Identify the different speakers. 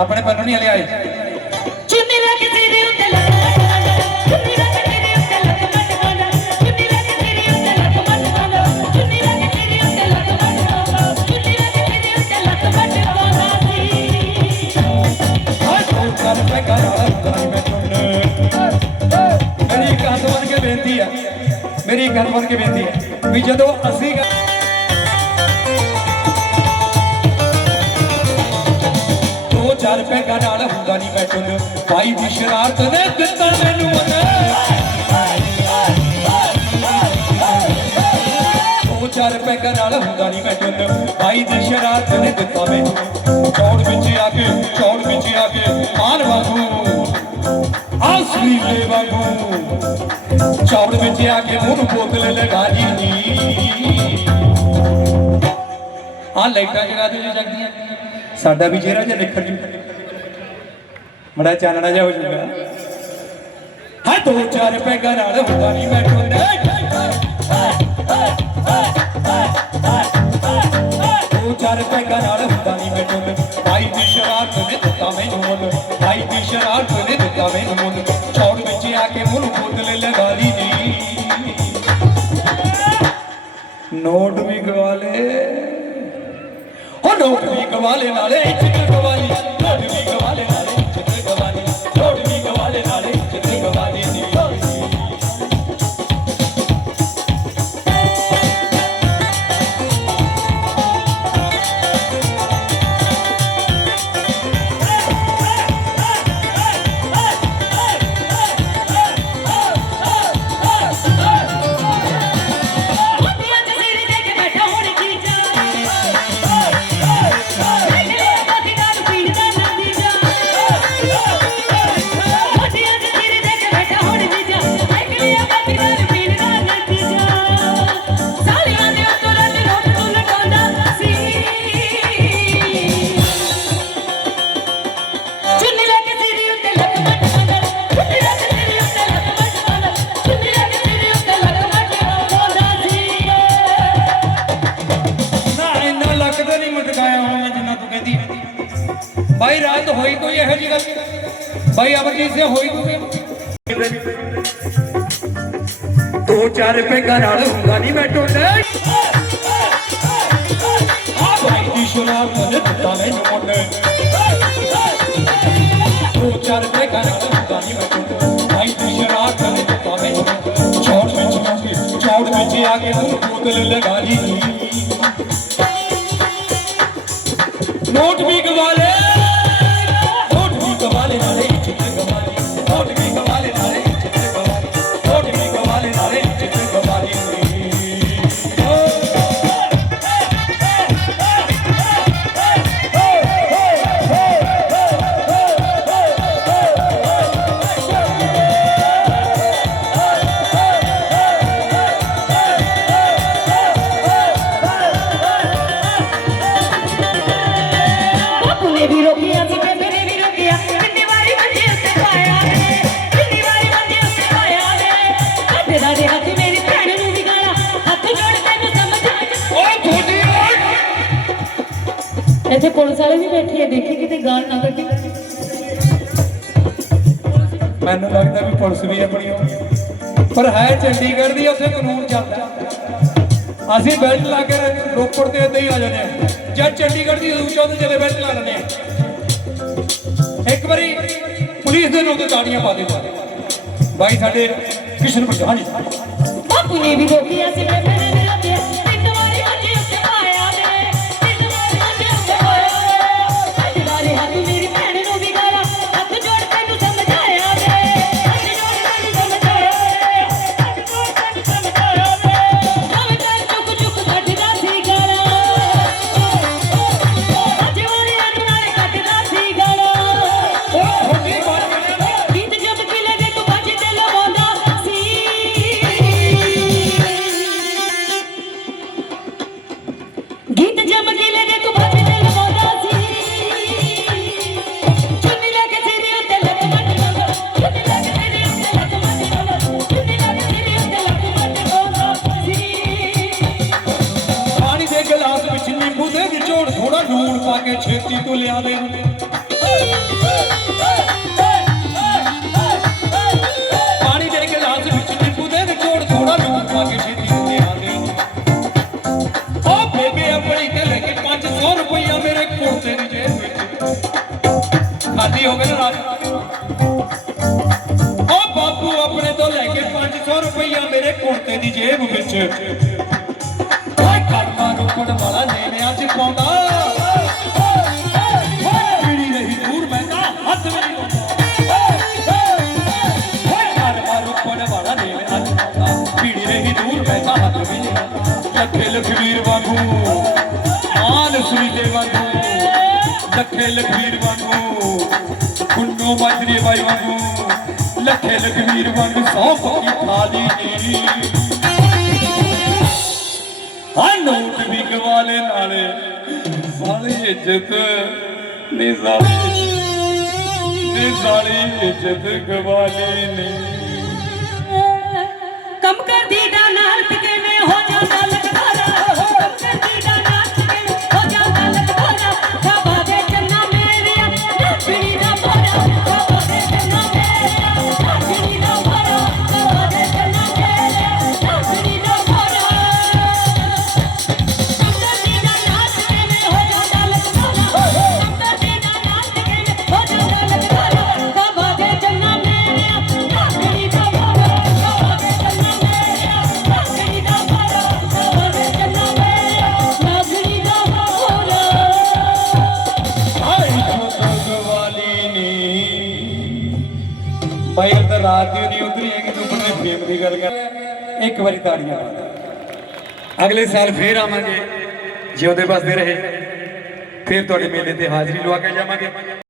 Speaker 1: ਆਪਣੇ ਪੰਨੂ ਨਹੀਂ ਹਲੇ ਆਏ ਮੇਰੀ ਇੱਕ ਹੱਥ ਬਣ ਕੇ ਬੇਨਤੀ ਹੈ ਮੇਰੀ ਇੱਕ ਹੱਥ ਬਣ ਕੇ ਬੇਨਤੀ ਹੈ ਵੀ ਜਦੋਂ ਅਸੀਂ ਚਾਰ ਪੈਗਾ ਨਾਲ ਹੁੰਦਾ ਨਹੀਂ ਮੈਂ ਤੁਹਾਨੂੰ ਭਾਈ ਦੀ ਸ਼ਰਾਰਤ ਨੇ ਦਿੱਤਾ ਮੈਨੂੰ ਮਨ ਚਾਰ ਪੈਗਾ ਨਾਲ ਹੁੰਦਾ ਨਹੀਂ ਮੈਂ ਤੁਹਾਨੂੰ ਭਾਈ ਦੀ ਸ਼ਰਾਰਤ ਨੇ ਦਿੱਤਾ ਮੈਨੂੰ। ਚੌੜ ਵਿੱਚ ਆ ਕੇ, ਚੌੜ ਵਿੱਚ ਆ ਕੇ ਮਾਨ ਵਾਂਗੂ, ਆਸਰੀ ਲੈ ਵਾਂਗੂ। ਚੌੜ ਵਿੱਚ ਆ ਕੇ ਮੂੰਹ ਨੂੰ ਬੋਤਲ ਲਗਾ ਜੀ ਆ ਲਾਈਟਾਂ ਜਗਾ ਦੇ ਜਗਦੀਆਂ। ਸਾਡਾ ਵੀ ਚਿਹਰਾ ਜਿਹਾ ਨਿਖਰ ਜੂ ਬੜਾ ਚਾਨਣਾ ਜਿਹਾ ਹੋ ਜੂਗਾ ਹਾਂ ਦੋ ਚਾਰ ਪੈਗਾ ਨਾਲ ਹੁੰਦਾ ਨਹੀਂ ਮੈਂ ਟੁੰਡੇ ਦੋ ਚਾਰ ਪੈਗਾ ਨਾਲ ਹੁੰਦਾ ਨਹੀਂ ਮੈਂ ਟੁੰਡੇ ਭਾਈ ਦੀ ਸ਼ਰਾਰਤ ਨੇ ਦਿੱਤਾ ਮੈਨੂੰ ਮੁੱਲ ਭਾਈ ਦੀ ਸ਼ਰਾਰਤ ਨੇ ਦਿੱਤਾ ਮੈਨੂੰ ਮੁੱਲ ਚੌੜ ਵਿੱਚ ਆ ਕੇ ਮੂੰਹ ਬੋਤਲ ਲਗਾ ਲਈ ਜੀ ਨੋਟ ਹੋ ਨੋਟ ਵੀ ਗਵਾ ਬਾਈ ਰਾਤ ਹੋਈ ਕੋਈ ਇਹੋ ਜਿਹੀ ਗੱਲ ਬਾਈ ਅਮਰਜੀਤ ਸਿੰਘ ਹੋਈ ਕੋਈ ਦੋ ਚਾਰ ਰੁਪਏ ਘਰ ਨਾਲ ਹੁੰਦਾ ਨਹੀਂ ਮੈਂ ਟੋਲੇ ਆ ਬਾਈ ਦੀ ਸ਼ਰਾਬ ਨੇ ਦਿੱਤਾ ਮੈਨੂੰ ਮੁੰਡੇ ਦੋ ਚਾਰ ਰੁਪਏ ਘਰ ਨਾਲ ਹੁੰਦਾ ਨਹੀਂ ਮੈਂ ਟੋਲੇ ਬਾਈ ਦੀ ਸ਼ਰਾਬ ਨੇ ਦਿੱਤਾ ਮੈਨੂੰ ਮੁੰਡੇ ਚੌੜ ਵਿੱਚ ਆ ਕੇ ਚੌੜ ਵਿੱਚ ਆ ਕੇ ਮੂੰਹ
Speaker 2: ਇੱਥੇ ਪੁਲਿਸ ਵਾਲੇ ਵੀ ਬੈਠੇ ਆ ਦੇਖੀ ਕਿਤੇ ਗਾਲ ਨਾ ਕੱਢੀ।
Speaker 1: ਮੈਨੂੰ ਲੱਗਦਾ ਵੀ ਪੁਲਿਸ ਵੀ ਆਪਣੀ ਪਰ ਹੈ ਚੰਡੀਗੜ੍ਹ ਦੀ ਉੱਥੇ ਕਾਨੂੰਨ ਚੱਲਦਾ ਅਸੀਂ ਬੈਲਟ ਲਾ ਕੇ ਰੋਪੜ ਤੇ ਏਦਾਂ ਹੀ ਆ ਜਾਂਦੇ ਆ ਜਦ ਚੰਡੀਗੜ੍ਹ ਦੀ ਸੂਚ ਆਉਂਦੀ ਜਦੇ ਬੈਲਟ ਲਾ ਲੈਂਦੇ ਆ ਇੱਕ ਵਾਰੀ ਪੁਲਿਸ ਦੇ ਲੋਕ ਤਾੜੀਆਂ ਪਾ ਦਿੰਦੇ ਬਾਈ ਸਾਡੇ ਕਿਸ਼ਨ ਪ੍ਰਧਾਨ ਜੀ
Speaker 2: ਬਾਪੂ ਨੇ ਵੀ ਰੋਕਿਆ ਸੀ
Speaker 1: ਪਾ ਕੇ ਛੇਤੀ ਤੂੰ ਲਿਆ ਦੇ। ਪਾਣੀ ਦੇ ਗਲਾਸ ਵਿੱਚ ਨਿੰਬੂ ਦੇ ਨਿਚੋੜ ਥੋੜਾ ਲੂਣ ਪਾ ਕੇ ਛੇਤੀ ਤੂੰ ਲਿਆ ਦੇ। ਉਹ ਬੇਬੇ ਆਪਣੀ ਤੇ ਲੈ ਕੇ 500 ਰੁਪਈਆ ਮੇਰੇ ਕੁੜਤੇ ਦੀ ਜੇਬ ਵਿੱਚ। ਖਾਦੀ ਹੋ ਗਈ ਨਾ ਰਾਤ ਉਹ ਬਾਪੂ ਆਪਣੇ ਤੋਂ ਲੈ ਕੇ 500 ਰੁਪਈਆ ਮੇਰੇ ਕੁੜਤੇ ਦੀ ਜੇਬ ਵਿੱਚ। ਕਰਮਾ ਵਾਲਾ ਨੇਵਿਆਂ ਚ ਪਾਉਂਦਾ। ਪੀੜੀ ਰਹੀ ਦੂਰ ਮੈਂ ਹੱਥ ਵੀ ਨਹੀਂ ਲਾਉਂਦਾ। ਓਏ ਕਰਮਾ ਵਾਲਾ ਨੇਵਿਆਂ ਚ ਪਾਉਂਦਾ। ਪੀੜੀ ਰਹੀ ਦੂਰ ਮੈਂ ਹੱਥ ਵੀ ਲੱਖੇ ਲਖਵੀਰ ਵਾਂਗੂ ਆਨ ਸੁਰੀਤੇ ਵਾਂਗੂ, ਲੱਖੇ ਲਖਵੀਰ ਵਾਂਗੂ ਕੁੰਨੋ ਮਾਜਰੀ ਬਾਈ ਵਾਂਗੂ, ਲੱਖੇ ਲਖਵੀਰ ਵਾਂਗੂ, ਸੌ ਪੱਕੀ ਖਾਲੀ ਨੀ। ਹਾਂ ਨੋਟ ਵੀ ਗਵਾਲੇ ਨਾਲੇ ਸਾਲੀ ਇੱਜ਼ਤ ਨੀ ਸਾਲੀ। ਨੀ ਸਾਲੀ ਇੱਜ਼ਤ ਗਵਾਲੇ ਨੀ। ਭਾਈ ਅੰਦਰ ਰਾਤ ਦੀ ਨਹੀਂ ਉਤਰੀ ਹੈ ਤੂੰ ਬੰਦੇ ਫੇਮ ਦੀ ਗੱਲ ਕਰ ਇੱਕ ਵਾਰੀ ਤਾੜੀਆਂ ਮਾਰ। ਅਗਲੇ ਸਾਲ ਫੇਰ ਆਵਾਂਗੇ, ਜੇ ਉਹਦੇ ਬਸਦੇ ਰਹੇ, ਫੇਰ ਤੁਹਾਡੇ ਮੇਲੇ ਤੇ ਹਾਜ਼ਰੀ ਲਵਾ ਕੇ ਜਾਵਾਂਗੇ